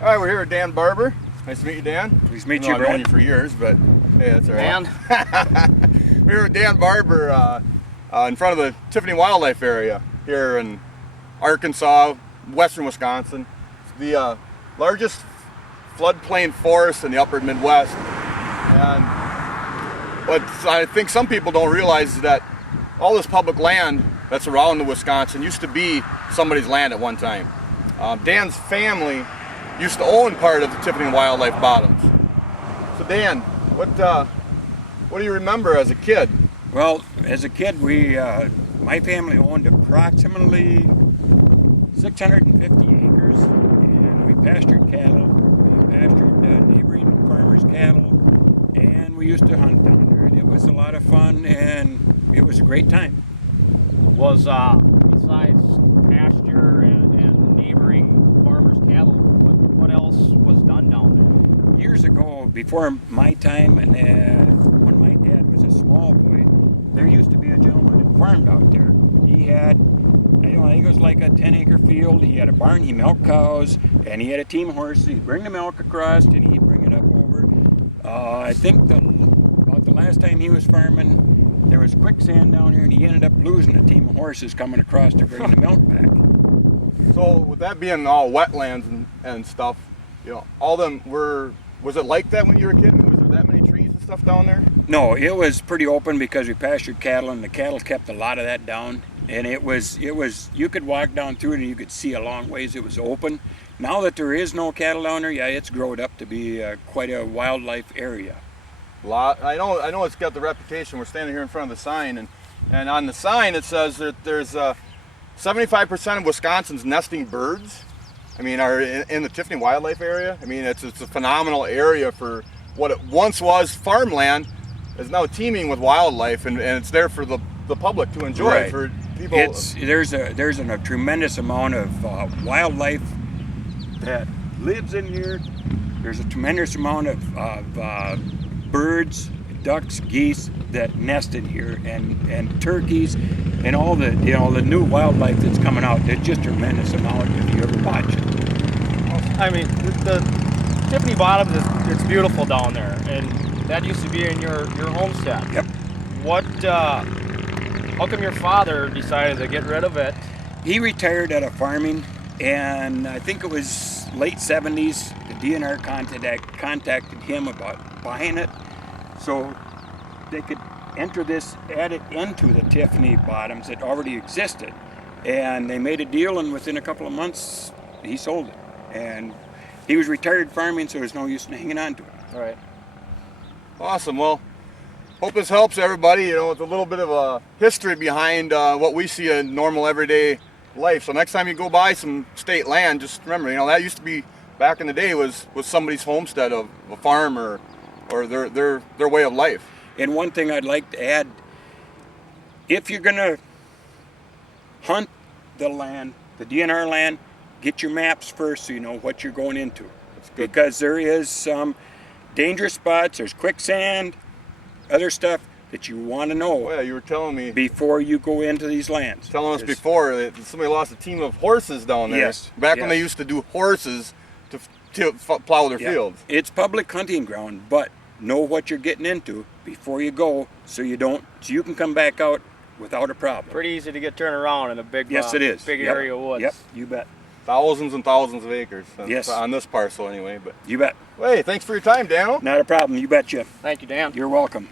All right, we're here with Dan Barber. Nice to meet you, Dan. Nice to meet I you, know I've known Brad. you for years, but hey, that's all right. Dan. We're here with Dan Barber in front of the Tiffany Wildlife Area here in Arkansas, western Wisconsin. It's the largest floodplain forest in the upper Midwest. And what I think some people don't realize is that all this public land that's around the Wisconsin used to be somebody's land at one time. Dan's family used to own part of the Tiffany Wildlife Bottoms. So Dan, what do you remember as a kid? Well, as a kid, my family owned approximately 650 acres, and we pastured cattle. We pastured neighboring farmers' cattle, and we used to hunt down there. And it was a lot of fun, and it was a great time. Was besides pasture and neighboring farmers' cattle, what else was done down there? Years ago, before my time, and when my dad was a small boy, there used to be a gentleman that farmed out there. He had, I don't know, I think it was like a 10-acre field. He had a barn, he milked cows, and he had a team of horses. He'd bring the milk across, and he'd bring it up over. I think about the last time he was farming, there was quicksand down here, and he ended up losing a team of horses coming across to bring the milk back. So with that being all wetlands and stuff, you know, all them was it like that when you were a kid? Was there that many trees and stuff down there? No, it was pretty open because we pastured cattle, and the cattle kept a lot of that down. And it was you could walk down through it and you could see a long ways. It was open. Now that there is no cattle down there, yeah, it's grown up to be quite a wildlife area. I know it's got the reputation. We're standing here in front of the sign, and on the sign it says that there's 75% of Wisconsin's nesting birds. I mean, are in the Tiffany Wildlife Area. I mean, it's a phenomenal area for what it once was farmland. Is now teeming with wildlife, and it's there for the public to enjoy. Right. For people. There's a tremendous amount of wildlife that lives in here. There's a tremendous amount of birds, ducks, geese that nest in here, and turkeys, and all the the new wildlife that's coming out. There's just a tremendous amount if you ever watch it. I mean, the Tiffany Bottoms it's beautiful down there, and that used to be in your homestead. Yep. How come your father decided to get rid of it? He retired out of farming, and I think it was late 70s. The DNR contacted him about buying it, so they could add it into the Tiffany Bottoms that already existed. And they made a deal, and within a couple of months, he sold it. And he was retired farming, so there's no use in hanging on to it. All right. Awesome. Well, hope this helps everybody. You know, it's a little bit of a history behind what we see in normal everyday life. So next time you go buy some state land, just remember, you know, that used to be back in the day was somebody's homestead of a farm or their way of life. And one thing I'd like to add, if you're gonna hunt the land, the DNR land, get your maps first so you know what you're going into. That's good. Because there is some dangerous spots, there's quicksand, other stuff that you want to know Oh yeah, you were telling me before you go into these lands. telling us before that somebody lost a team of horses down there. Yes, Back when yes. they used to do horses to plow their Yeah. fields. It's public hunting ground, but know what you're getting into before you go so you can come back out without a problem. Pretty easy to get turned around in a big Yes, it is. big Yep. area of woods. Yep, you bet. Thousands and thousands of acres. Yes. On this parcel anyway. But You bet. hey, thanks for your time, Daniel. Not a problem, you betcha. Thank you, Dan. You're welcome.